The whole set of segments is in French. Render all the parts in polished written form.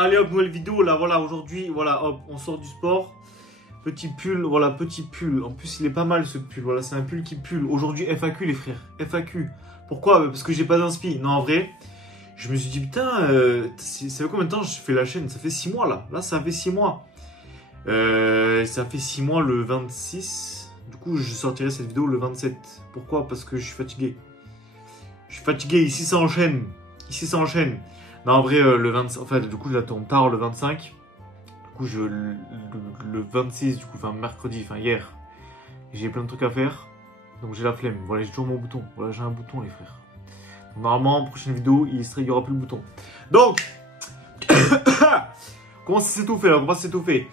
Allez hop, nouvelle vidéo là, voilà, aujourd'hui, voilà, hop, on sort du sport. Petit pull, voilà, petit pull. En plus, il est pas mal ce pull, voilà, c'est un pull qui pull. Aujourd'hui, FAQ les frères, FAQ. Pourquoi? Parce que j'ai pas d'inspi. Non, en vrai, je me suis dit, putain, ça fait combien de temps je fais la chaîne? Ça fait 6 mois là, ça fait 6 mois. Ça fait 6 mois le 26. Du coup, je sortirai cette vidéo le 27. Pourquoi? Parce que je suis fatigué. Je suis fatigué, ici ça enchaîne. Ici ça enchaîne. Non, en vrai, le 25, enfin, du coup, j'attends tard le 25. Du coup, le 26, du coup, enfin, mercredi, enfin, hier, j'ai plein de trucs à faire. Donc, j'ai la flemme. Voilà, j'ai toujours mon bouton. Voilà, j'ai un bouton, les frères. Donc, normalement, prochaine vidéo, il y aura plus le bouton. Donc, comment ça s'étouffer là? Comment ça s'étouffer?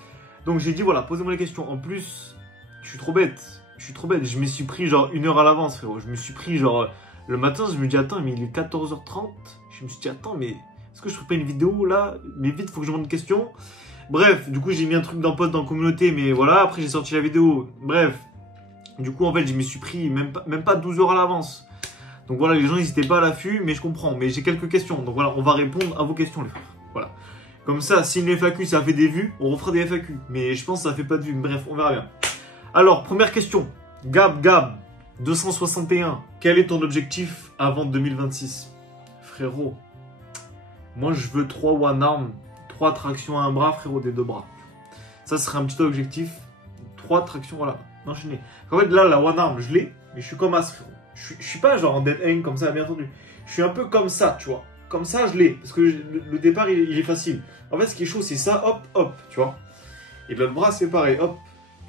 Donc, j'ai dit, voilà, posez-moi les questions. En plus, je suis trop bête. Je me suis pris, genre, 1 heure à l'avance, frérot. Je me suis pris, genre, le matin, je me dis, attends, mais il est 14h30. Je me suis dit, attends, mais est-ce que je ferais pas une vidéo là? Mais vite, faut que je demande une question. Bref, du coup, j'ai mis un truc d'un pote dans la communauté, mais voilà, après, j'ai sorti la vidéo. Bref, du coup, en fait, je me suis pris même pas 12 heures à l'avance. Donc voilà, les gens n'hésitaient pas à l'affût, mais je comprends. Mais j'ai quelques questions. Donc voilà, on va répondre à vos questions, les frères. Voilà. Comme ça, si une FAQ, ça fait des vues, on refera des FAQ. Mais je pense que ça fait pas de vues. Bref, on verra bien. Alors, première question. Gab, 261. Quel est ton objectif avant 2026? Frérot, moi je veux 3 one arm, 3 tractions à un bras, frérot, des 2 bras. Ça serait un petit objectif. 3 tractions, voilà, enchaîner. En fait, là, la one arm, je l'ai, mais je suis comme as, frérot. Je suis pas genre en dead hang comme ça, bien entendu. Je suis un peu comme ça, tu vois. Comme ça, je l'ai, parce que le départ, il est facile. En fait, ce qui est chaud, c'est ça, hop, hop, tu vois. Et l'autre bras, c'est pareil, hop.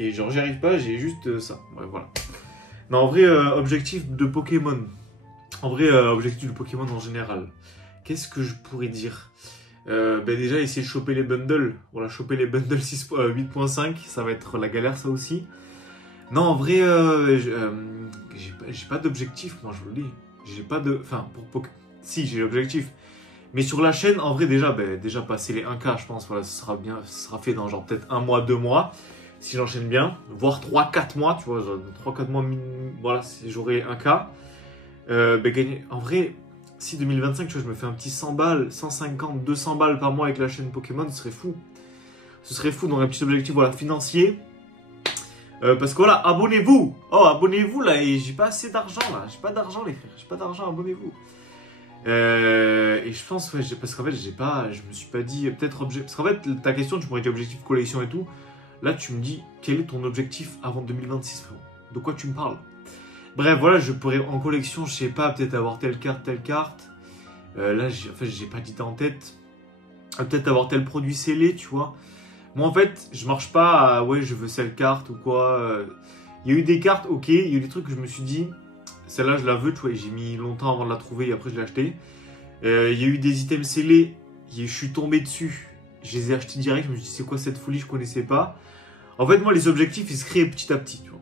Et genre, j'y arrive pas, j'ai juste ça. Ouais, voilà. Non, en vrai, objectif de Pokémon. En vrai, objectif de Pokémon en général. Qu'est-ce que je pourrais dire? Déjà, essayer de choper les bundles. Voilà, choper les bundles 8.5, ça va être la galère, ça aussi. Non, en vrai, j'ai pas d'objectif, moi, je vous le dis. J'ai pas de... Enfin, pour Pokémon... Si, j'ai l'objectif. Mais sur la chaîne, en vrai, déjà passer les 1K, je pense, voilà, ce sera bien, ce sera fait dans genre peut-être 1 mois, 2 mois. Si j'enchaîne bien, voire 3-4 mois, tu vois, 3-4 mois, voilà, si j'aurai 1K. Gagner. En vrai, si 2025, tu vois, je me fais un petit 100 balles, 150, 200 balles par mois avec la chaîne Pokémon, ce serait fou. Ce serait fou, donc un petit objectif, voilà, financier. Parce que voilà, abonnez-vous. Oh, abonnez-vous là, et j'ai pas assez d'argent là. J'ai pas d'argent, les frères. J'ai pas d'argent, abonnez-vous. Et je pense, ouais, parce qu'en fait, je me suis pas dit, peut-être objectif. Parce qu'en fait, ta question, tu pourrais dire objectif collection et tout. Là, tu me dis, quel est ton objectif avant 2026, frérot? De quoi tu me parles? Bref, voilà, je pourrais en collection, je sais pas, peut-être avoir telle carte, telle carte. Là, en fait, j'ai pas d'idée en tête. Peut-être avoir tel produit scellé, tu vois. Moi, en fait, je marche pas à, ouais, je veux cette carte ou quoi. Il y a eu des cartes, ok. Il y a eu des trucs que je me suis dit, celle-là, je la veux, tu vois. J'ai mis longtemps avant de la trouver et après, je l'ai achetée. Il y a eu des items scellés, je suis tombé dessus. Je les ai achetés direct, je me suis dit, c'est quoi cette folie, je connaissais pas. En fait, moi, les objectifs, ils se créent petit à petit, tu vois.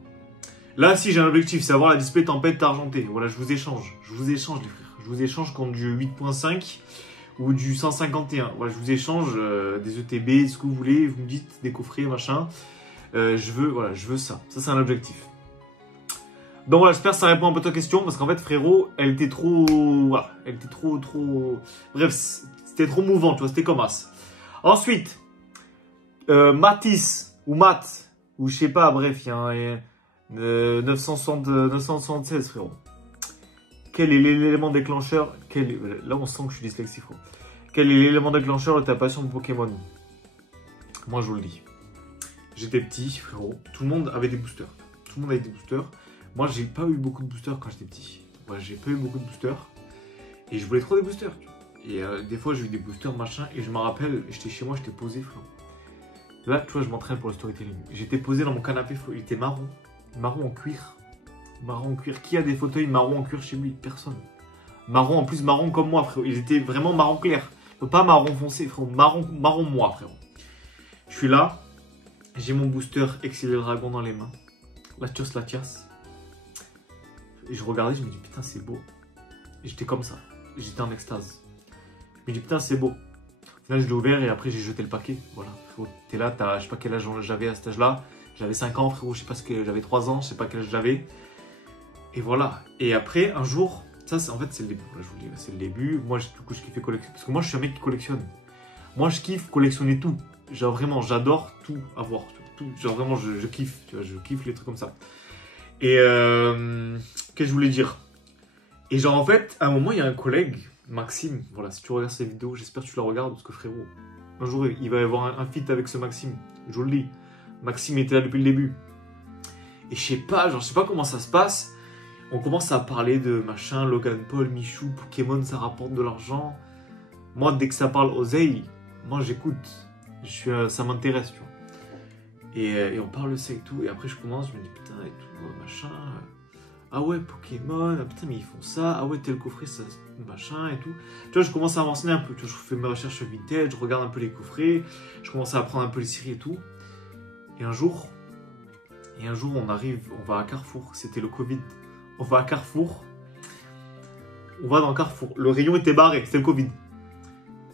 Là, si j'ai un objectif, c'est avoir la display tempête argentée. Voilà, je vous échange. Je vous échange, les frères. Je vous échange contre du 8.5 ou du 151. Voilà, je vous échange des ETB, ce que vous voulez. Vous me dites des coffrets, machin. Je veux ça. Ça, c'est un objectif. Donc voilà, j'espère que ça répond un peu à ta question. Parce qu'en fait, frérot, elle était trop... Voilà, elle était trop... Bref, c'était trop mouvant, tu vois. C'était comme as. Ensuite, Matisse ou Matt, ou je sais pas, bref, il y a un... 976, frérot. Quel est l'élément déclencheur? Là, on sent que je suis dyslexique, frérot. Quel est l'élément déclencheur de ta passion de Pokémon? Moi, je vous le dis. J'étais petit, frérot. Tout le monde avait des boosters. Tout le monde avait des boosters. Moi, j'ai pas eu beaucoup de boosters quand j'étais petit. Moi, j'ai pas eu beaucoup de boosters. Et je voulais trop des boosters. Et des fois, j'ai eu des boosters, machin. Et je me rappelle, j'étais chez moi, j'étais posé, frérot. Là, tu vois, je m'entraîne pour le storytelling. J'étais posé dans mon canapé, frérot. Il était marron. Marron en cuir. Marron en cuir. Qui a des fauteuils marron en cuir chez lui? Personne. Marron, en plus marron comme moi, frérot. Ils étaient vraiment marron clair. Pas marron foncé, frérot. Marron moi, frérot. Je suis là. J'ai mon booster Exilé Dragon dans les mains. Latios. Et je regardais, je me dis putain, c'est beau. Et j'étais comme ça. J'étais en extase. Je me dis putain, c'est beau. Là, je l'ai ouvert et après, j'ai jeté le paquet. Voilà. Frérot, t'es là, je sais pas quel âge j'avais à cet âge-là. J'avais 5 ans, frérot, je sais pas ce que j'avais 3 ans, je sais pas quel âge j'avais. Et voilà. Et après, un jour, ça, en fait, c'est le début. Là, je vous dis, c'est le début. Moi, du coup, je kiffais collectionner. Parce que moi, je suis un mec qui collectionne. Moi, je kiffe collectionner tout. Genre, vraiment, j'adore tout avoir. Tout. Genre, vraiment, je kiffe. Tu vois, je kiffe les trucs comme ça. Et qu'est-ce que je voulais dire? Et genre, en fait, à un moment, il y a un collègue, Maxime. Voilà, si tu regardes cette vidéo, j'espère que tu la regardes parce que frérot, un jour, il va y avoir un feat avec ce Maxime. Je vous le dis. Maxime était là depuis le début. Et je sais pas comment ça se passe. On commence à parler de machin, Logan Paul, Michou, Pokémon, ça rapporte de l'argent. Moi, dès que ça parle oseille, moi j'écoute. Ça m'intéresse, tu vois. Et on parle de ça et tout. Et après, je commence, je me dis putain, et tout, machin. Ah ouais, Pokémon, ah, putain, mais ils font ça. Ah ouais, tel coffret, ça, machin et tout. Tu vois, je commence à m'enseigner un peu. Tu vois, je fais mes recherches sur Vinted, je regarde un peu les coffrets. Je commence à apprendre un peu les séries et tout. Et un jour, on arrive, on va à Carrefour. C'était le Covid. On va à Carrefour. On va dans Carrefour. Le rayon était barré, c'était le Covid.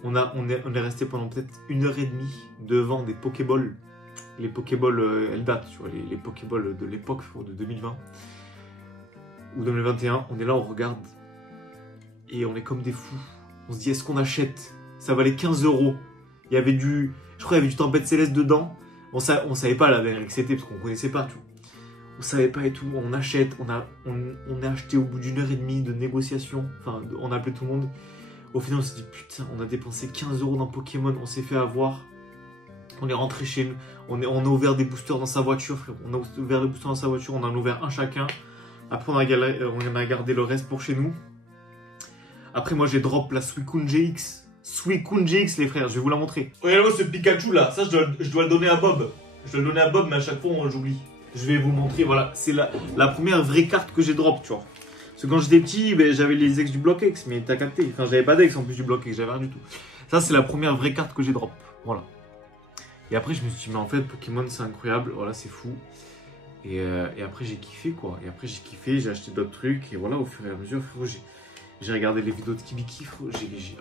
On est resté pendant peut-être 1h30 devant des Pokéballs. Les Pokéballs, elles datent, tu vois, les Pokéballs de l'époque, de 2020 ou 2021. On est là, on regarde et on est comme des fous. On se dit, est-ce qu'on achète? Ça valait 15 €. Il y avait je crois qu'il y avait du Tempête Céleste dedans. On savait pas la dernière que c'était parce qu'on connaissait pas tout. On savait pas et tout. On achète. On a acheté au bout d'1h30 de négociation. Enfin, on a appelé tout le monde. Au final, on s'est dit putain, on a dépensé 15 € dans Pokémon. On s'est fait avoir. On est rentré chez nous. On a ouvert des boosters dans sa voiture, frère. On a ouvert des boosters dans sa voiture. On en a ouvert un chacun. Après, on a gardé le reste pour chez nous. Après, moi, j'ai drop la Suicune GX. Suicune GX, les frères. Je vais vous la montrer. Regardez-moi ce Pikachu là. Ça, je dois le donner à Bob. Je dois le donner à Bob, mais à chaque fois, j'oublie. Je vais vous montrer. Voilà, c'est la première vraie carte que j'ai drop, tu vois. Parce que quand j'étais petit, ben, j'avais les ex du bloc X, mais t'as capté. Enfin, j'avais pas d'ex en plus du bloc X, j'avais rien du tout. Ça, c'est la première vraie carte que j'ai drop. Voilà. Et après, je me suis dit, mais en fait, Pokémon, c'est incroyable. Voilà, c'est fou. Et après, j'ai kiffé, quoi. Et après, j'ai kiffé, j'ai acheté d'autres trucs. Et voilà, au fur et à mesure, frérot, j'ai regardé les vidéos de Kibiki, frérot.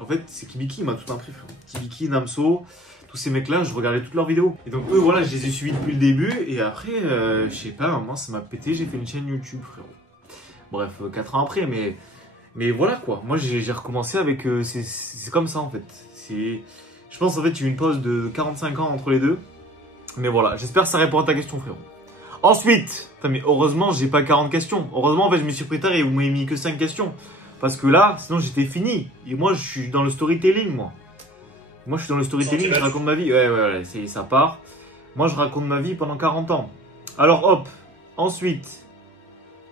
En fait, c'est Kibiki qui m'a tout appris, frérot. Kibiki, Namso, tous ces mecs-là, je regardais toutes leurs vidéos. Et donc, eux, voilà, je les ai suivis depuis le début. Et après, je sais pas, à un moment, ça m'a pété. J'ai fait une chaîne YouTube, frérot. Bref, 4 ans après, mais voilà, quoi. Moi, j'ai recommencé avec... c'est comme ça, en fait. Je pense, en fait, il y a eu une pause de 45 ans entre les deux. Mais voilà, j'espère que ça répond à ta question, frérot. Ensuite, mais heureusement, j'ai pas 40 questions. Heureusement, en fait, je me suis pris tard et vous m'avez mis que 5 questions. Parce que là, sinon, j'étais fini. Et moi, je suis dans le storytelling, moi. Moi, je suis dans le storytelling, je raconte ma vie. Ouais, ça part. Moi, je raconte ma vie pendant 40 ans. Alors, hop. Ensuite,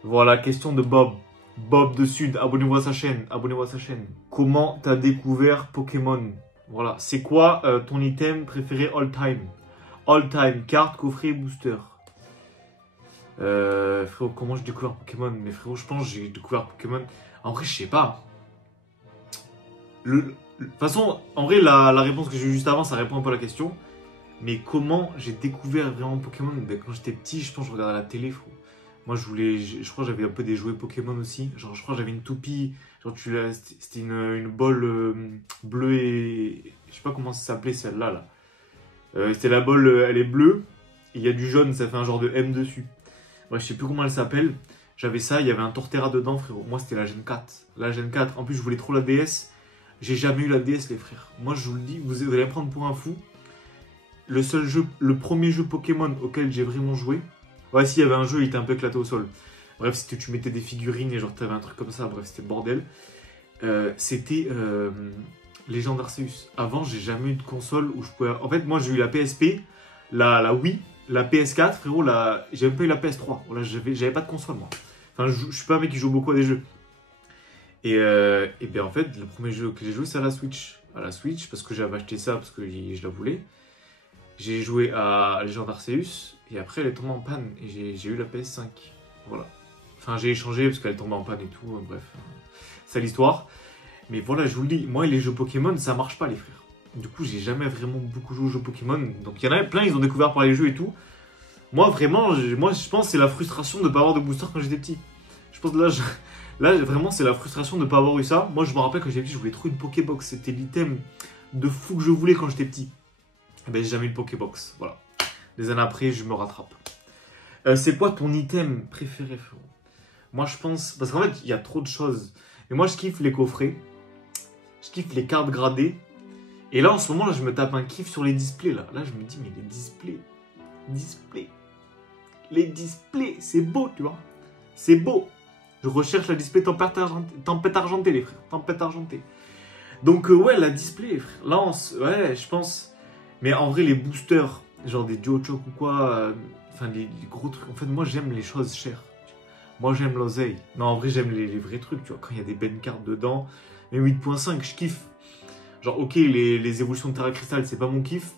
voilà, question de Bob. Bob de Sud, abonnez-vous à sa chaîne. Abonnez-vous à sa chaîne. Comment t'as découvert Pokémon? Voilà, c'est quoi ton item préféré all time? All time, carte, coffret, booster. Frérot, comment j'ai découvert Pokémon? Mais frérot, je pense que j'ai découvert Pokémon. En vrai, je sais pas. De toute façon, en vrai, la réponse que j'ai eue juste avant, ça répond un peu à la question. Mais comment j'ai découvert vraiment Pokémon? Ben, quand j'étais petit, je pense que je regardais la télé, frérot. Moi, je crois que j'avais un peu des jouets Pokémon aussi. Genre, je crois que j'avais une toupie. Genre, c'était une bolle bleue et... Je sais pas comment ça s'appelait celle-là, là. C'était la bolle, elle est bleue. Et il y a du jaune, ça fait un genre de M dessus. Ouais, je sais plus comment elle s'appelle. J'avais ça, il y avait un Torterra dedans, frérot. Moi, c'était la Gen 4. La Gen 4. En plus, je voulais trop la DS. J'ai jamais eu la DS, les frères. Moi, je vous le dis, vous allez me prendre pour un fou. Le premier jeu Pokémon auquel j'ai vraiment joué. Ouais, si, il y avait un jeu, il était un peu éclaté au sol. Bref, c'était tu mettais des figurines et genre, t'avais un truc comme ça. Bref, c'était le bordel. C'était Legend Arceus. Avant, j'ai jamais eu de console où je pouvais... En fait, moi, j'ai eu la PSP, la Wii, la PS4, frérot, j'ai même pas eu la PS3. Voilà, j'avais pas de console, moi. Enfin, je suis pas un mec qui joue beaucoup à des jeux. Et bien, en fait, le premier jeu que j'ai joué, c'est à la Switch. À la Switch, parce que j'avais acheté ça, parce que je la voulais. J'ai joué à Legend Arceus, et après, elle est tombée en panne, et j'ai eu la PS5. Voilà. Enfin, j'ai échangé, parce qu'elle est tombée en panne et tout, bref. C'est l'histoire. Mais voilà, je vous le dis, moi, les jeux Pokémon, ça marche pas, les frères. Du coup, j'ai jamais vraiment beaucoup joué aux jeux Pokémon. Donc, il y en a plein, ils ont découvert par les jeux et tout. Moi, vraiment, je pense que c'est la frustration de ne pas avoir de booster quand j'étais petit. Je pense que là, vraiment, c'est la frustration de ne pas avoir eu ça. Moi, je me rappelle quand j'étais petit, je voulais trop une Pokébox. C'était l'item de fou que je voulais quand j'étais petit. Et ben, j'ai jamais eu de Pokébox. Voilà. Des années après, je me rattrape. C'est quoi ton item préféré, frérot? Moi, je pense... Parce qu'en fait, il y a trop de choses. Mais moi, je kiffe les coffrets. Je kiffe les cartes gradées. Et là, en ce moment, là, je me tape un kiff sur les displays. Là, je me dis, mais les displays, c'est beau, tu vois. C'est beau. Je recherche la display tempête argentée, les frères. Tempête argentée. Donc, ouais, la display, les frères. Là, ouais, je pense. Mais en vrai, les boosters, genre des DualShock ou quoi, enfin, les gros trucs. En fait, moi, j'aime les choses chères. Moi, j'aime l'oseille. Non, en vrai, j'aime les vrais trucs, tu vois. Quand il y a des Ben cards dedans. Mais 8.5, je kiffe. Genre, ok, les évolutions de Terra Crystal, c'est pas mon kiff.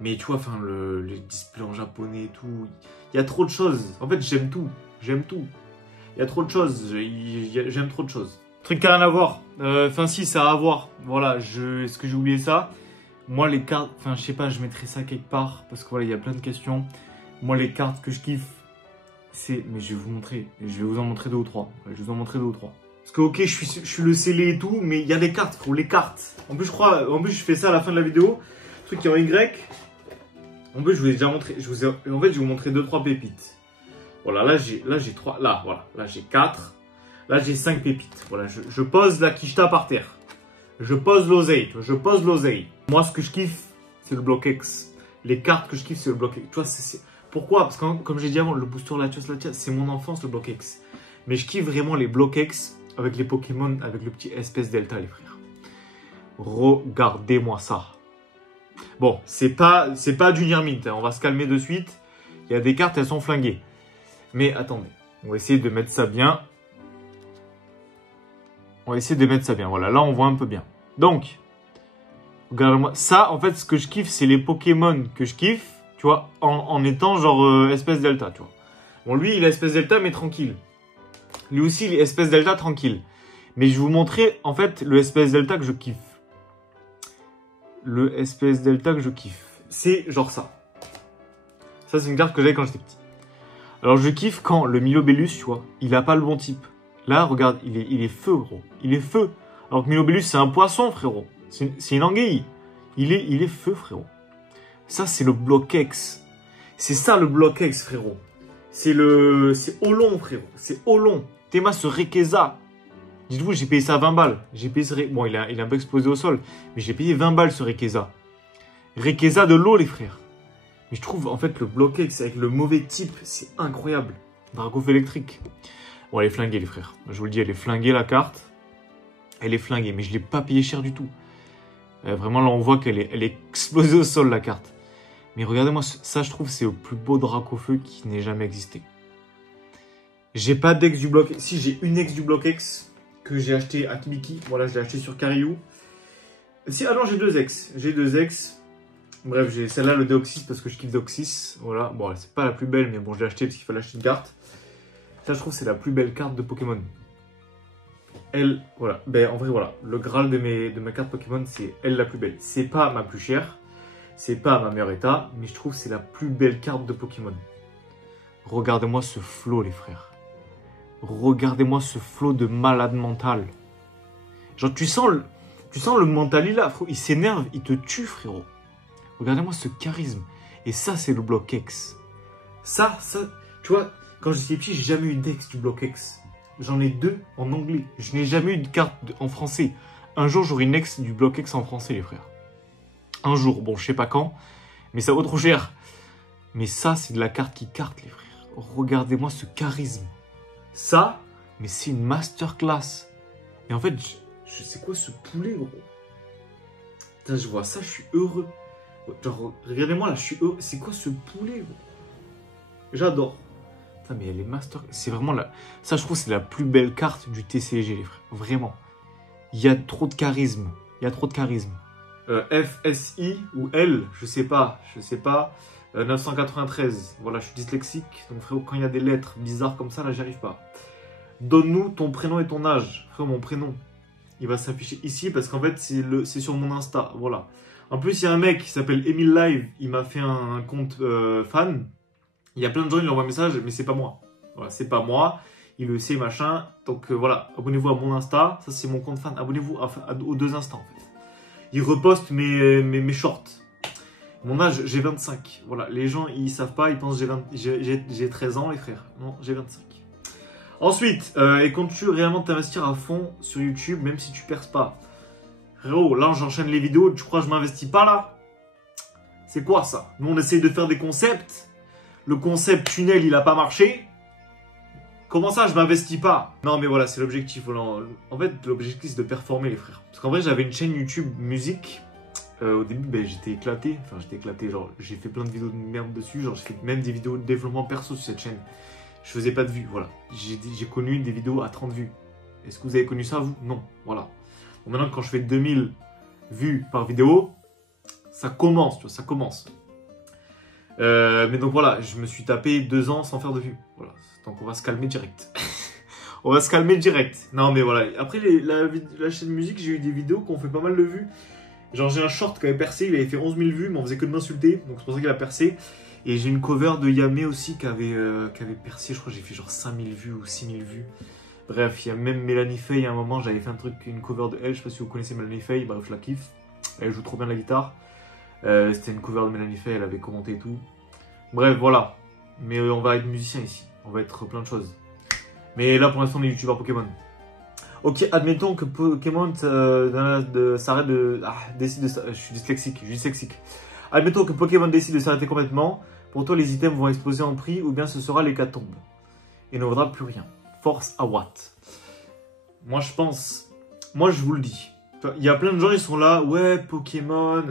Mais tu vois, enfin, les displays en japonais et tout. Il y a trop de choses. En fait, j'aime tout. J'aime tout. Il y a trop de choses. J'aime trop de choses. Truc qui n'a rien à voir. Enfin, si, ça a à voir. Voilà, est-ce que j'ai oublié ça? Moi, les cartes, enfin, je sais pas, je mettrai ça quelque part. Parce que voilà, il y a plein de questions. Moi, les cartes que je kiffe, c'est. Mais je vais vous montrer. Je vais vous en montrer 2 ou 3. Je vais vous en montrer 2 ou 3. Parce que, ok, je suis le scellé et tout, mais il y a des cartes, frérot, les cartes. En plus, je fais ça à la fin de la vidéo. Truc qui est en Y. En plus, je vous ai déjà montré. En fait, je vais vous montrer 2-3 pépites. Voilà, là, j'ai 3. Là, voilà. Là, j'ai 4. Là, j'ai 5 pépites. Voilà, je pose la quicheta par terre. Je pose l'oseille. Je pose l'oseille. Moi, ce que je kiffe, c'est le bloc X. Les cartes que je kiffe, c'est le bloc X. Tu vois, pourquoi? Parce que, comme j'ai dit avant, le booster Latios, c'est mon enfance, le bloc X. Mais je kiffe vraiment les blocs X avec les Pokémon, avec le petit espèce delta, les frères. Regardez-moi ça. Bon, c'est pas du Near Mint, hein. On va se calmer de suite. Il y a des cartes, elles sont flinguées. Mais attendez, on va essayer de mettre ça bien. Voilà, là, on voit un peu bien. Donc, regardez-moi. Ça, en fait, ce que je kiffe, c'est les Pokémon que je kiffe, tu vois, en étant genre espèce delta, tu vois. Bon, lui, il est espèce delta, mais tranquille. Lui aussi, il est espèce delta, tranquille. Mais je vais vous montrer, en fait, le espèce delta que je kiffe. Le espèce delta que je kiffe. C'est genre ça. Ça, c'est une carte que j'avais quand j'étais petit. Alors, je kiffe quand le Milobellus, tu vois, il a pas le bon type. Là, regarde, il est feu, gros. Il est feu. Alors que Milobellus, c'est un poisson, frérot. C'est une anguille. Il est feu, frérot. Ça, c'est le bloc X. C'est ça, le bloc X, frérot. C'est Olon, frérot. C'est Olon. Théma ce Rayquaza. Dites-vous, j'ai payé ça 20 balles. J'ai payé ce Bon, il est un peu explosé au sol. Mais j'ai payé 20 balles ce Rayquaza. Rayquaza de l'eau, les frères. Mais je trouve, en fait, le bloc X avec le mauvais type, c'est incroyable. Dragouf électrique. Bon, elle est flinguée, les frères. Je vous le dis, elle est flinguée, la carte. Elle est flinguée, mais je ne l'ai pas payé cher du tout. Vraiment, là, on voit qu'elle est explosée au sol, la carte. Mais regardez-moi, ça, je trouve, c'est le plus beau Dracofeu qui n'ait jamais existé. J'ai pas d'ex du bloc X. Si, j'ai une ex du bloc X que j'ai acheté à Kibiki. Voilà, je l'ai acheté sur Kariou. Si, ah non, j'ai 2 ex. J'ai 2 ex. Bref, j'ai celle-là, le Deoxys, parce que je kiffe Deoxys. Voilà, bon, c'est pas la plus belle, mais bon, je l'ai acheté parce qu'il fallait acheter une carte. Ça, je trouve, c'est la plus belle carte de Pokémon. Elle, voilà. Ben, en vrai, voilà. Le Graal de mes cartes Pokémon, c'est elle la plus belle. C'est pas ma plus chère. C'est pas ma meilleure état. Mais je trouve que c'est la plus belle carte de Pokémon. Regardez-moi ce flow, les frères. Regardez-moi ce flow de malade mental. Genre, tu sens le mental, il là, frérot. Il s'énerve, il te tue, frérot. Regardez-moi ce charisme. Et ça, c'est le bloc X. Ça, tu vois, quand j'étais petit, j'ai jamais eu d'ex du bloc X. J'en ai 2 en anglais. Je n'ai jamais eu de carte en français. Un jour, j'aurai une ex du bloc X en français, les frères. Un jour. Bon, je sais pas quand, mais ça vaut trop cher. Mais ça, c'est de la carte qui carte, les frères. Regardez-moi ce charisme. Ça, mais c'est une masterclass. Et en fait, je sais quoi ce poulet, gros. Putain, je vois ça, je suis heureux. Genre, regardez-moi là, je suis heureux. C'est quoi ce poulet, gros? J'adore. Putain, mais elle est master. C'est vraiment là. Ça, je trouve, c'est la plus belle carte du TCG, les frères. Vraiment. Il y a trop de charisme. Il y a trop de charisme. FSI ou L, je sais pas. 993. Voilà, je suis dyslexique. Donc, frérot, quand il y a des lettres bizarres comme ça, là, j'y arrive pas. Donne-nous ton prénom et ton âge. Frérot, mon prénom, il va s'afficher ici parce qu'en fait, c'est sur mon Insta. Voilà. En plus, il y a un mec qui s'appelle Emile Live. Il m'a fait un compte fan. Il y a plein de gens qui lui envoient un message, mais c'est pas moi. Voilà, c'est pas moi. Il le sait, machin. Donc voilà, abonnez-vous à mon Insta. Ça, c'est mon compte fan. Abonnez-vous aux 2 Insta, en fait. Il reposte mes shorts. Mon âge, j'ai 25. Voilà, les gens, ils savent pas. Ils pensent que j'ai 13 ans, les frères. Non, j'ai 25. Ensuite, et comptes-tu réellement t'investir à fond sur YouTube, même si tu perces pas? Frérot, là j'enchaîne les vidéos, tu crois que je m'investis pas là? C'est quoi ça? Nous on essaye de faire des concepts. Le concept tunnel il a pas marché. Comment ça je m'investis pas? Non mais voilà, c'est l'objectif. En fait l'objectif c'est de performer les frères. Parce qu'en vrai j'avais une chaîne YouTube musique. Au début ben, j'étais éclaté. Enfin j'étais éclaté, genre j'ai fait plein de vidéos de merde dessus. Genre j'ai fait même des vidéos de développement perso sur cette chaîne. Je faisais pas de vues, voilà. J'ai connu des vidéos à 30 vues. Est-ce que vous avez connu ça vous? Non, voilà. Bon, maintenant quand je fais 2000 vues par vidéo, ça commence, tu vois, ça commence. Mais donc voilà, je me suis tapé 2 ans sans faire de vues. Voilà, donc on va se calmer direct. On va se calmer direct. Non mais voilà, après la chaîne musique, j'ai eu des vidéos qui ont fait pas mal de vues. Genre j'ai un short qui avait percé, il avait fait 11 000 vues, mais on faisait que de m'insulter, donc c'est pour ça qu'il a percé. Et j'ai une cover de Yamé aussi qui avait percé, je crois que j'ai fait genre 5000 vues ou 6000 vues. Bref, il y a même Mélanie Faye, à un moment j'avais fait un truc, une cover de elle, je sais pas si vous connaissez Mélanie Faye, bref je la kiffe. Elle joue trop bien la guitare. C'était une cover de Mélanie Faye, elle avait commenté et tout. Bref, voilà. Mais on va être musicien ici, on va être plein de choses. Mais là pour l'instant on est youtubeur Pokémon. Ok, admettons que Pokémon s'arrête de... Ah, décide de... Je suis dyslexique. Admettons que Pokémon décide de s'arrêter complètement. Pour toi, les items vont exploser en prix ou bien ce sera l'hécatombe. Et ne vaudra plus rien. Force à Watt. Moi, je pense... Moi, je vous le dis. Il y a plein de gens, ils sont là. Ouais, Pokémon,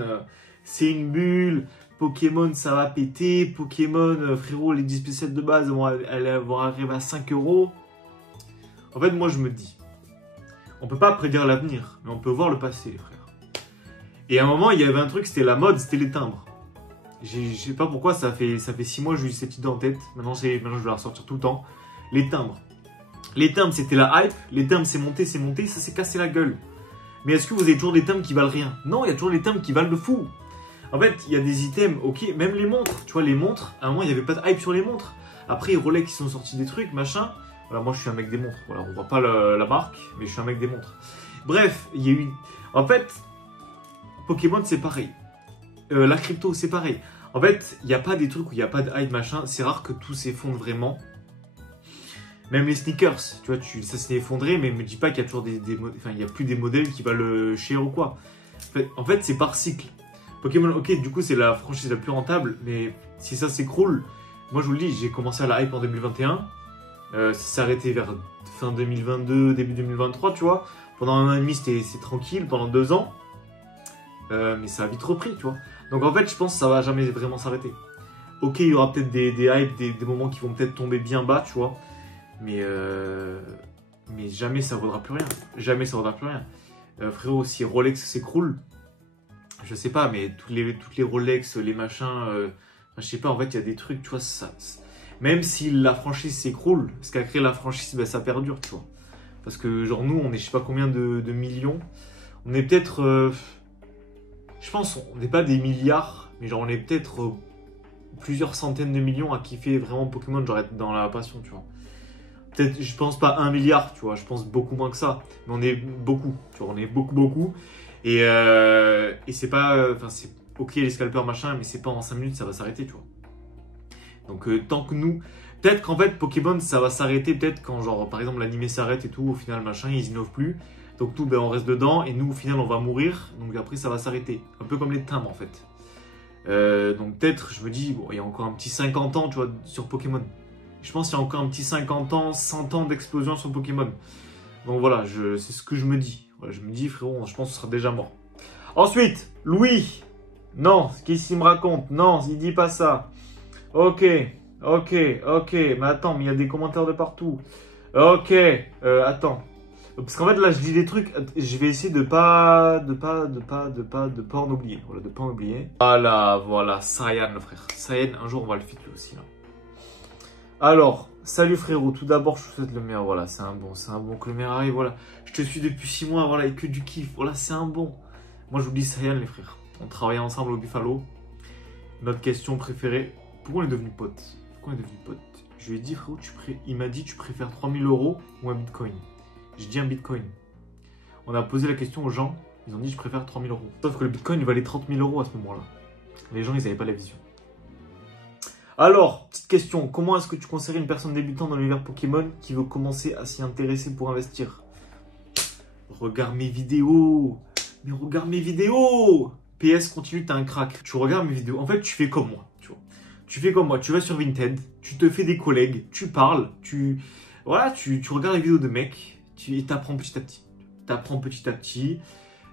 c'est une bulle. Pokémon, ça va péter. Pokémon, frérot, les 10 spéciales de base, elles vont arriver à 5 €. En fait, moi, je me dis... On peut pas prédire l'avenir, mais on peut voir le passé, les frères. Et à un moment, il y avait un truc, c'était la mode, c'était les timbres. Je sais pas pourquoi, ça fait 6 mois que j'ai eu cette idée en tête. Maintenant, je vais la ressortir tout le temps. Les timbres. Les timbres, c'était la hype. Les timbres, c'est monté, ça s'est cassé la gueule. Mais est-ce que vous avez toujours des timbres qui valent rien? Non, il y a toujours des timbres qui valent le fou. En fait, il y a des items, ok, même les montres. Tu vois, les montres, à un moment, il n'y avait pas de hype sur les montres. Après, Rolex, ils sont sortis des trucs, machin. Voilà, moi, je suis un mec des montres. Voilà, on voit pas la marque, mais je suis un mec des montres. Bref, il y a eu... En fait... Pokémon, c'est pareil. La crypto, c'est pareil. En fait, il n'y a pas des trucs où il n'y a pas de hype, machin. C'est rare que tout s'effondre vraiment. Même les sneakers, tu vois, ça s'est effondré, mais me dis pas qu'il y a toujours enfin, il n'y a plus des modèles qui valent cher ou quoi. En fait, c'est par cycle. Pokémon, ok, du coup, c'est la franchise la plus rentable, mais si ça s'écroule, moi, je vous le dis, j'ai commencé à la hype en 2021. Ça s'est arrêté vers fin 2022, début 2023, tu vois. Pendant 1 an et demi, c'est tranquille. Pendant 2 ans. Mais ça a vite repris, tu vois. Donc en fait, je pense que ça va jamais vraiment s'arrêter. Ok, il y aura peut-être des hypes, des moments qui vont peut-être tomber bien bas, tu vois. Mais jamais ça vaudra plus rien. Jamais ça vaudra plus rien. Frérot, si Rolex s'écroule, je sais pas, mais toutes les Rolex, les machins, je sais pas, en fait, il y a des trucs, tu vois, même si la franchise s'écroule, ce qu'a créé la franchise, ben, ça perdure, tu vois. Parce que, genre, nous, on est je sais pas combien de millions. On est peut-être... je pense on n'est pas des milliards, mais genre on est peut-être plusieurs centaines de millions à kiffer vraiment Pokémon, genre être dans la passion, tu vois. Peut-être, je pense pas 1 milliard, tu vois, je pense beaucoup moins que ça. Mais on est beaucoup, tu vois, on est beaucoup. Et c'est pas, enfin c'est ok les scalpers machin, mais c'est pas en 5 minutes ça va s'arrêter, tu vois. Donc tant que nous, peut-être qu'en fait Pokémon ça va s'arrêter, peut-être quand genre par exemple l'animé s'arrête et tout, au final machin, ils innovent plus. Donc nous, ben, on reste dedans et nous, au final, on va mourir. Donc après, ça va s'arrêter. Un peu comme les timbres, en fait. Donc peut-être, je me dis, bon, il y a encore un petit 50 ans, tu vois, sur Pokémon. Je pense qu'il y a encore un petit 50 ans, 100 ans d'explosion sur Pokémon. Donc voilà, c'est ce que je me dis. Voilà, je me dis, frérot, je pense que ce sera déjà mort. Ensuite, Louis. Non, qu'est-ce qu'il me raconte? Non, il dit pas ça. Ok. Mais attends, mais il y a des commentaires de partout. Ok, attends. Parce qu'en fait là je dis des trucs, je vais essayer de pas en oublier. Voilà, de pas en oublier. Voilà, Saiyan le frère. Saiyan, un jour on va le fit lui aussi là. Alors, salut frérot, tout d'abord je te souhaite le meilleur. Voilà, c'est un bon que le meilleur arrive. Voilà, je te suis depuis 6 mois, voilà, et que du kiff. Voilà, c'est un bon. Moi je vous dis Saiyan les frères. On travaillait ensemble au Buffalo. Notre question préférée, pourquoi on est devenus potes? Je lui ai dit frérot, il m'a dit tu préfères 3000 € ou un bitcoin? J'ai dit un bitcoin. On a posé la question aux gens, ils ont dit je préfère 3000 €. Sauf que le bitcoin il valait 30 000 € à ce moment-là. Les gens ils n'avaient pas la vision. Alors, petite question, comment est-ce que tu conseillerais une personne débutante dans l'univers Pokémon qui veut commencer à s'y intéresser pour investir? Regarde mes vidéos, mais regarde mes vidéos. PS, continue, t'as un crack. Tu regardes mes vidéos. En fait, tu fais comme moi, tu vois. Tu fais comme moi. Tu vas sur Vinted, tu te fais des collègues, tu parles, voilà, tu regardes les vidéos de mecs, et t'apprends petit à petit. T'apprends petit à petit.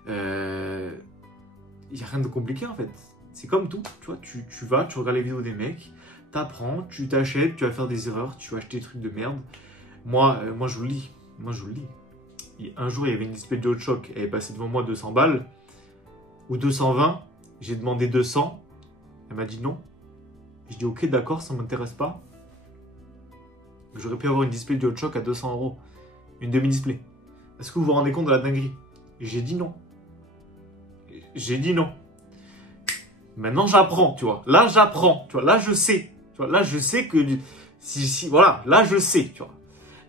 Il n'y a rien de compliqué en fait. C'est comme tout, tu vois, tu vas, tu regardes les vidéos des mecs, t'apprends, tu t'achètes, tu vas faire des erreurs, tu vas acheter des trucs de merde. Moi je vous le dis, un jour, il y avait une display de DualShock, elle est passée devant moi 200 balles, ou 220, j'ai demandé 200, elle m'a dit non. Je dis ok, d'accord, ça m'intéresse pas. J'aurais pu avoir une display de DualShock à 200 €, une demi-display. Est-ce que vous vous rendez compte de la dinguerie? J'ai dit non. J'ai dit non. Maintenant, j'apprends, tu vois. Là, j'apprends, tu vois. Là, je sais. Tu vois, là, je sais que... voilà, là, je sais, tu vois.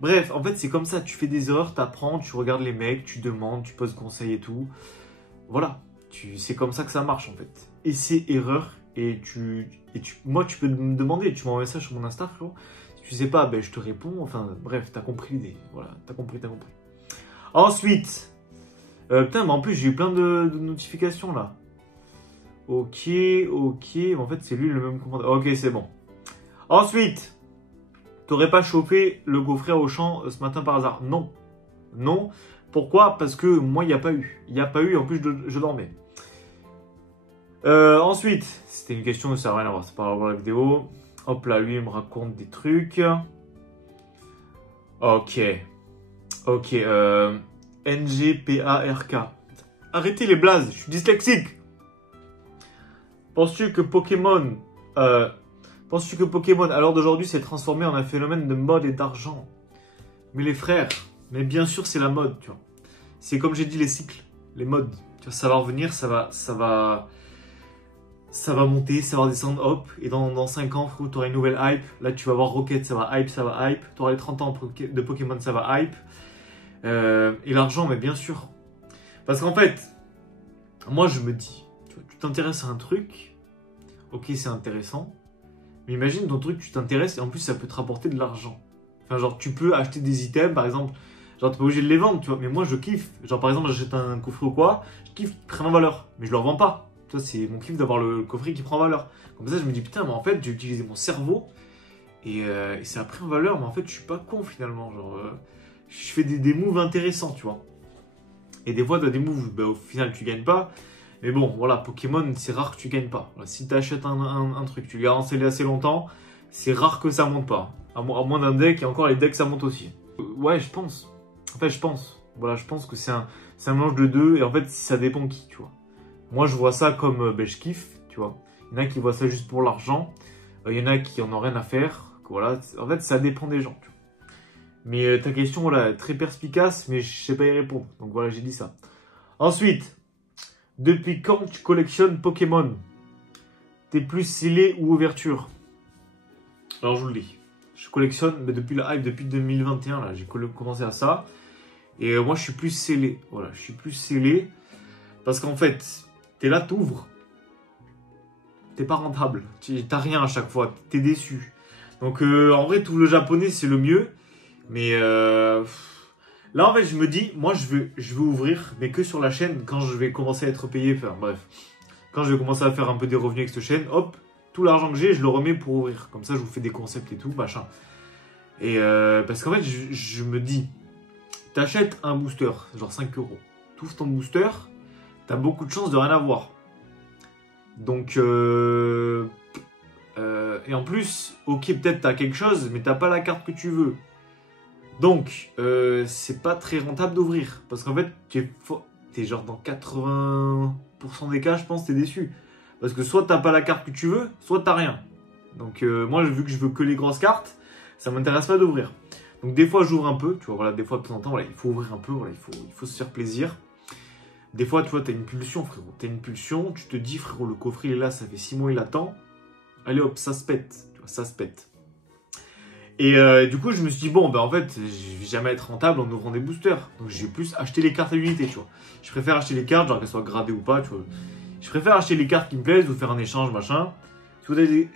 Bref, en fait, c'est comme ça. Tu fais des erreurs, tu apprends, tu regardes les mecs, tu demandes, tu poses conseil et tout. Voilà. C'est comme ça que ça marche, en fait. Et c'est erreur. Moi, tu peux me demander. Tu m'envoies un message sur mon Insta, frérot. Si tu sais pas, ben, je te réponds. Enfin, bref, t'as compris l'idée. Voilà, t'as compris. Ensuite... putain, mais en plus, j'ai eu plein de notifications, là. Ok. En fait, c'est lui le même commandant. Ok, c'est bon. Ensuite, t'aurais pas chauffé le gaufret au champ ce matin par hasard? Non. Non. Pourquoi? Parce que moi, il n'y a pas eu. Il n'y a pas eu, en plus, je dormais. Ensuite, c'était une question, ça n'a rien à voir. C'est pas rapport à la vidéo. Hop là, lui, il me raconte des trucs. Ok. NGPARK. Arrêtez les blazes, je suis dyslexique. Penses-tu que Pokémon, à l'heure d'aujourd'hui, s'est transformé en un phénomène de mode et d'argent? Mais les frères, mais bien sûr, c'est la mode, tu vois. C'est comme j'ai dit, les cycles, les modes. Tu vois, ça va revenir, ça va monter, ça va descendre, hop. Et dans 5 ans, tu auras une nouvelle hype. Là, tu vas voir Rocket, ça va hype. Tu auras les 30 ans de Pokémon, ça va hype. Et l'argent, mais bien sûr. Parce qu'en fait, moi je me dis, tu t'intéresses à un truc, ok, c'est intéressant, mais imagine ton truc, tu t'intéresses et en plus ça peut te rapporter de l'argent. Enfin, genre, tu peux acheter des items, par exemple, genre, t'es pas obligé de les vendre, tu vois, mais moi je kiffe. Genre, par exemple, j'achète un coffret ou quoi, je kiffe qu'il prenne en valeur, mais je le revends pas. Tu vois, c'est mon kiff d'avoir le coffret qui prend en valeur. Comme ça, je me dis, putain, mais en fait, j'ai utilisé mon cerveau et ça a pris en valeur, mais en fait, je suis pas con finalement. Genre, je fais des moves intéressants, tu vois. Et des fois, tu as des moves, bah, au final, tu gagnes pas. Mais bon, voilà, Pokémon, c'est rare que tu gagnes pas. Voilà, si tu achètes un truc, tu gardes scellé assez longtemps, c'est rare que ça monte pas. À moins d'un deck, et encore les decks, ça monte aussi. Ouais, je pense. En fait, je pense. Voilà, je pense que c'est un mélange de deux. Et en fait, ça dépend qui, tu vois. Moi, je vois ça comme, je kiffe, tu vois. Il y en a qui voient ça juste pour l'argent. Il y en a qui en ont rien à faire. Voilà, en fait, ça dépend des gens, tu vois. Mais ta question, voilà, très perspicace, mais je sais pas y répondre. Donc voilà, j'ai dit ça. Ensuite, depuis quand tu collectionnes Pokémon? T'es plus scellé ou ouverture? Alors je vous le dis. Je collectionne mais depuis la hype, depuis 2021, là, j'ai commencé à ça. Et moi, je suis plus scellé. Voilà, je suis plus scellé. Parce qu'en fait, t'es là, t'ouvres. T'es pas rentable. T'as rien à chaque fois. T'es déçu. Donc en vrai, tout le japonais, c'est le mieux. Mais là, en fait, je me dis, moi, je veux ouvrir, mais que sur la chaîne quand je vais commencer à être payé. Enfin, bref, quand je vais commencer à faire un peu des revenus avec cette chaîne, hop, tout l'argent que j'ai, je le remets pour ouvrir. Comme ça, je vous fais des concepts et tout, machin. Et parce qu'en fait, je me dis, t'achètes un booster, genre 5 €. T'ouvres ton booster, t'as beaucoup de chances de rien avoir. Donc, et en plus, ok, peut-être t'as quelque chose, mais t'as pas la carte que tu veux. Donc, c'est pas très rentable d'ouvrir. Parce qu'en fait, t'es genre dans 80% des cas, je pense, t'es déçu. Parce que soit t'as pas la carte que tu veux, soit t'as rien. Donc, moi, vu que je veux que les grosses cartes, ça m'intéresse pas d'ouvrir. Donc, des fois, j'ouvre un peu. Tu vois, voilà, des fois, de temps en temps, voilà, il faut ouvrir un peu. Voilà, il faut se faire plaisir. Des fois, tu vois, t'as une pulsion, frérot. T'as une pulsion, tu te dis, frérot, le coffret, il est là, ça fait 6 mois, il attend. Allez, hop, ça se pète. Tu vois, ça se pète. Et du coup, je me suis dit, bon, ben en fait, je vais jamais être rentable en ouvrant des boosters. Donc, je vais plus acheter les cartes à l'unité, tu vois. Je préfère acheter les cartes, genre qu'elles soient gradées ou pas, tu vois. Je préfère acheter les cartes qui me plaisent ou faire un échange, machin.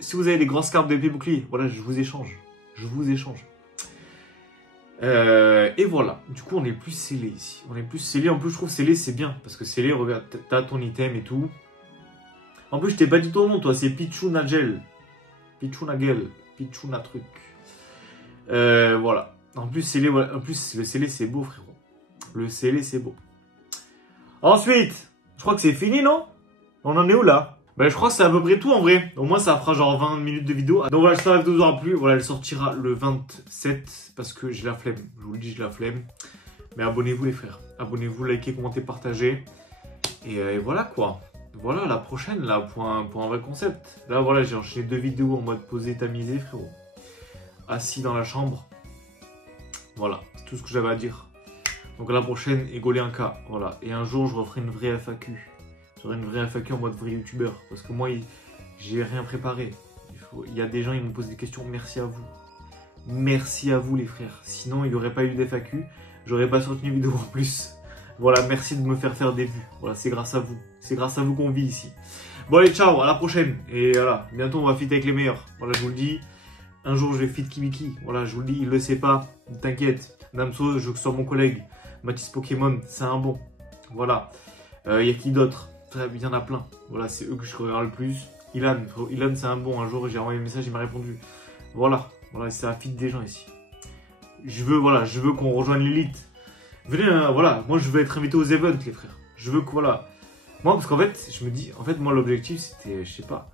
Si vous avez des grosses cartes d'épée bouclier, voilà, je vous échange. Je vous échange. Et voilà, du coup on est plus scellé ici. On est plus scellé, en plus je trouve scellé c'est bien. Parce que scellé, regarde, t'as ton item et tout. En plus je t'ai pas dit ton nom toi, c'est Pichuna Gel. Pichuna Gel, Pichuna truc. Voilà. En plus scellé, voilà. En plus le scellé c'est beau frérot. Le scellé c'est beau. Ensuite, je crois que c'est fini non? On en est où là? Ben, je crois que c'est à peu près tout en vrai. Au moins ça fera genre 20 minutes de vidéo. Donc voilà, j'espère que ça vous aura plu. Voilà, elle sortira le 27 parce que j'ai la flemme. Je vous le dis, j'ai la flemme. Mais abonnez-vous les frères. Abonnez-vous, likez, commentez, partagez. Et voilà quoi. Voilà la prochaine là pour un vrai concept. Là voilà, j'ai enchaîné 2 vidéos en mode posé, tamisé frérot. Assis dans la chambre. Voilà, c'est tout ce que j'avais à dire. Donc la prochaine, égaler un cas. Voilà. Et un jour, je referai une vraie FAQ. J'aurai une vraie FAQ en mode vrai youtubeur. Parce que moi, j'ai rien préparé. Il y a des gens, ils m'ont posé des questions. Merci à vous. Merci à vous, les frères. Sinon, il n'y aurait pas eu d'FAQ. J'aurais pas sorti une vidéo en plus. Voilà, merci de me faire des vues. Voilà, c'est grâce à vous. C'est grâce à vous qu'on vit ici. Bon, allez, ciao, à la prochaine. Et voilà, bientôt, on va fit avec les meilleurs. Voilà, je vous le dis. Un jour, je vais fit Kimiki. Voilà, je vous le dis, il le sait pas. T'inquiète. Namso, je sors mon collègue. Mathis Pokémon, c'est un bon. Voilà. Il y a qui d'autre? Il y en a plein. Voilà, c'est eux que je regarde le plus. Ilan, c'est un bon. Un jour, j'ai envoyé un message, il m'a répondu. Voilà, voilà, c'est la fit des gens ici. Je veux qu'on rejoigne l'élite. Venez, voilà, moi je veux être invité aux events, les frères. Je veux que, voilà. Moi, parce qu'en fait, je me dis, en fait, moi, l'objectif, c'était, je sais pas.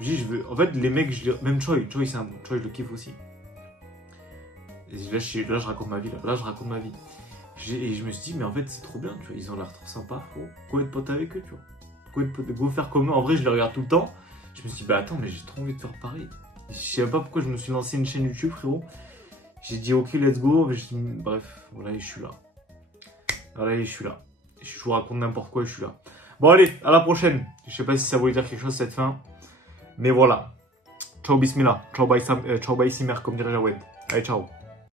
Je me dis, en fait, les mecs, même Choi, c'est un bon. Choi, je le kiffe aussi. Et là, je raconte ma vie, là, je raconte ma vie. Et je me suis dit, mais en fait, c'est trop bien, tu vois, ils ont l'air trop sympas, frérot. Pourquoi être pote avec eux, tu vois? Pourquoi être pote, go faire comme eux? En vrai, je les regarde tout le temps. Je me suis dit, bah attends, mais j'ai trop envie de faire pareil. Je sais même pas pourquoi je me suis lancé une chaîne YouTube, frérot. J'ai dit, ok, let's go. Mais bref, voilà, et je suis là. Voilà, et je suis là. Je vous raconte n'importe quoi et je suis là. Bon, allez, à la prochaine. Je sais pas si ça voulait dire quelque chose cette fin. Mais voilà. Ciao, bismillah. Ciao, bye, Simer, comme dirait Jawed. Allez, ciao.